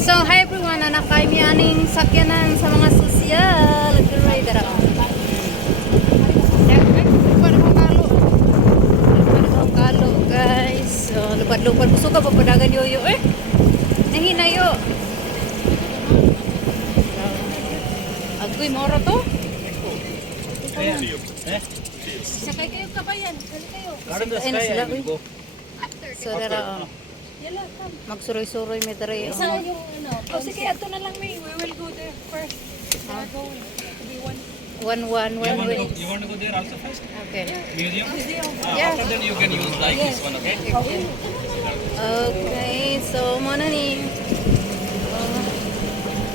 So, hi everyone, anak kay mi aning sakyanan sa mga sosyal. Rider ako. Lupad akong kalo. Lupad akong kalo, guys. So, lupad-lupad. Gusto ka pa padagan yoyo eh. Nahinayo. Agoy, moro to? Sakay kayo kabayan. Dali kayo. Ay, na sila, uy. So, dara, magsuroy-suroy may dara yun. Isa yung ano. Oh, sige, ato na lang may. We will go there first. We're going. To be one. One way. You want to go there also first? Okay. Museum? Yeah. After then you can use like this one, okay? Okay, so muna ni.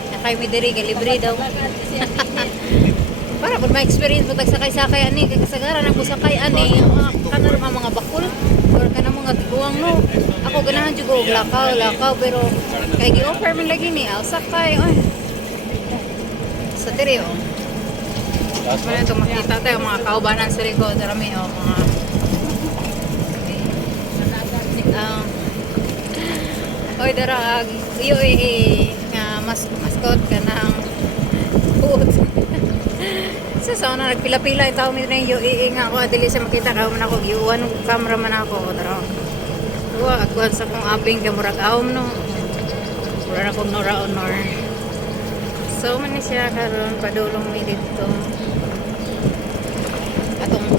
Nakay mi diri kay libre daw. Para pud ma-experience mo tagsakay-sakay ani kay kasagaran ako sakay ani kanang mga bakul or kanang mga tiguang no. Ako ganahan jud og lakaw pero kay gi-offer man lagi ni sakay oy. Sa diri oh. Wala ito makita tayo mga kaubanan sa likod rami oh mga oy darag iyo nga mascot ka ng food. Sa na nagpila-pila yung tao mi na yung nga ako dili sa makita ka man ako giuwan og camera man ako dara. Wa agwan sa kong aping kay murag awom no. Wala na kong honor. So man ni siya karon padulong mi dito. Atong